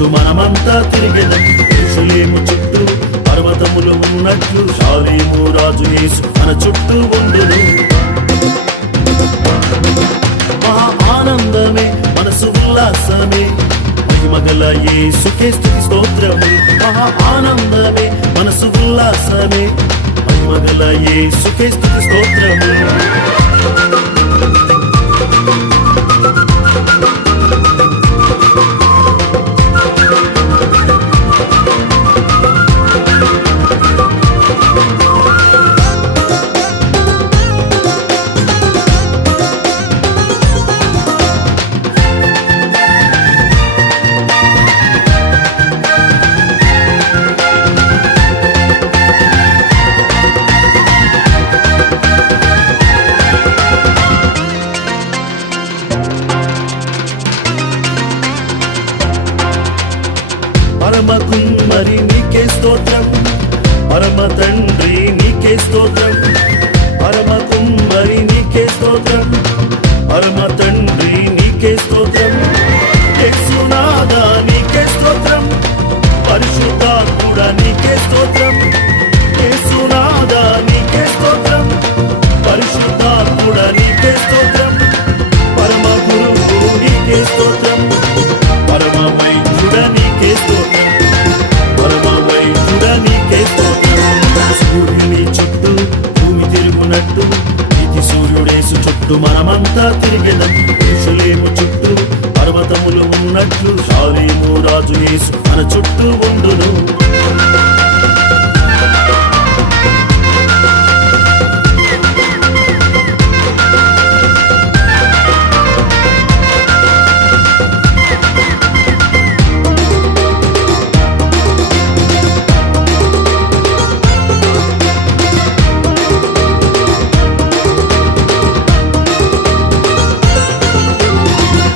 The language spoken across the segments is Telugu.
చుట్టూ మనమంతా తిరిగెదం. యెరూషలేము చుట్టూ పర్వతములు ఉన్నట్లు షాలేము రాజు యేసు మన చుట్టూ ఉండును. మహా ఆనందమే మనసు ఉల్లాసమే మహిమగల యేసుకే స్తుతి స్తోత్రము. మహా ఆనందమే మనసు ఉల్లాసమే మహిమగల యేసుకే స్తుతి స్తోత్రము. పరమ కుమ్మరి నీకే స్తోత్రం, పరమ తండ్రి నీకే స్తోత్రం. పరమ కుమ్మరి నీకే స్తోత్రం, పరమ తండ్రి నీకే స్తోత్రం. యేసునాథా నీకే స్తోత్రం, పరిశుద్ధాత్ముడా నీకే స్తోత్రం. యేసునాథా నీకే స్తోత్రం, పరిశుద్ధాత్ముడా నీకే స్తోత్రం. పరమ గురువు నీకే స్తోత్రం, పరమ వైద్యుడా నీకే స్తోత్రం, పరమ వైద్యుడా నీకే స్తోత్రం. సూర్యుని చుట్టూ భూమి తిరుగునట్టు నీతి సూర్యుడేసు చుట్టూ మనమంతా తిరిగెదం. యెరూషలేము చుట్టూ పర్వతములు ఉన్నట్లు షాలేము రాజు యేసు మన చుట్టూ ఉండును.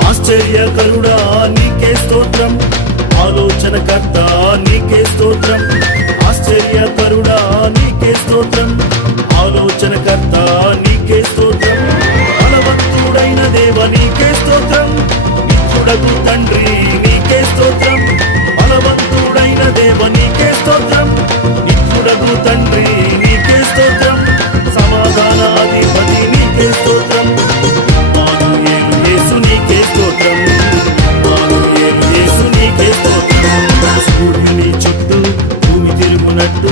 ఆశ్చర్యకరుడా నీకే స్తోత్రం, ఆలోచనకర్త నీకే స్తోత్రం. ఆశ్చర్యకరుడా నీకే స్తోత్రం, ఆలోచనకర్త నీకే స్తోత్రం. బలవంతుడైన దేవ నీకే స్తోత్రం, నిత్యుడగు తండ్రి నీకే స్తోత్రం. బలవంతుడైన దేవ నీకే స్తోత్రం, నిత్యుడగు తండ్రి నీకే స్తోత్రం. సమాధానాధిపతి నీకే స్తోత్రం, ఇమ్మానుయేలు యేసు నీకే స్తోత్రం, ఇమ్మానుయేలు యేసు నీకే స్తోత్రం. సూర్యుని చుట్టూ భూమి తిరుగునట్టు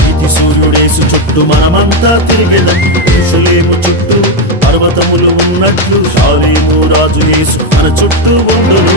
నీతి సూర్యుడేసు చుట్టూ మనమంతా తిరిగెదం. యెరూషలేము చుట్టూ పర్వతములు ఉన్నట్లు షాలేము రాజు యేసు మన చుట్టూ ఉండును.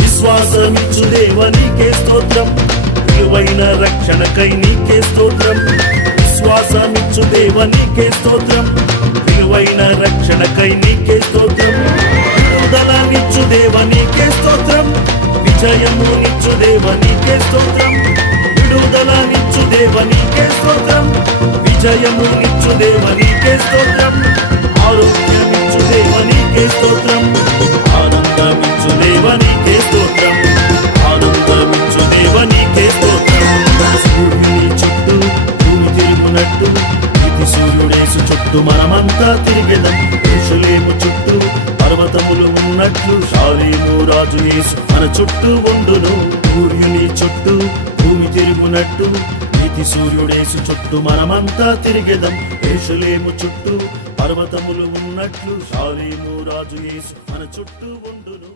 విశ్వాసమిచ్చు దేవ నీకే స్తోత్రం, విలువైన రక్షణకై నీకే స్తోత్రం. విశ్వాసమిచ్చు దేవ నీకే స్తోత్రం, విలువైన రక్షణకై నీకే స్తోత్రం. విడుదలనిచ్చు దేవ నీకే స్తోత్రం, విజయమునిచ్చు దేవ నీకే స్తోత్రం. విడుదలనిచ్చు దేవ నీకే స్తోత్రం, విజయమునిచ్చు దేవ నీకే స్తోత్రం. ఆరోగ్యమిచ్చు దేవ నీకే స్తోత్రం, ఆనందమిచ్చు దేవ నీకే స్తోత్రం, ఆనందమిచ్చు దేవ నీకే స్తోత్రం. సూర్యుని చుట్టూ భూమి తిరుగునట్టు నీతి సూర్యుడేసు చుట్టూ మనమంతా తిరిగెదం. యెరూషలేము చుట్టూ పర్వతములు ఉన్నట్లు షాలేము రాజు యేసు మన చుట్టూ ఉండును. సూర్యుని చుట్టూ భూమి తిరుగునట్టు నీతి సూర్యుడేసు చుట్టూ మనమంతా తిరిగెదం. యెరూషలేము చుట్టూ పర్వతములు ఉన్నట్లు షాలేము రాజు యేసు మన చుట్టూ ఉండును.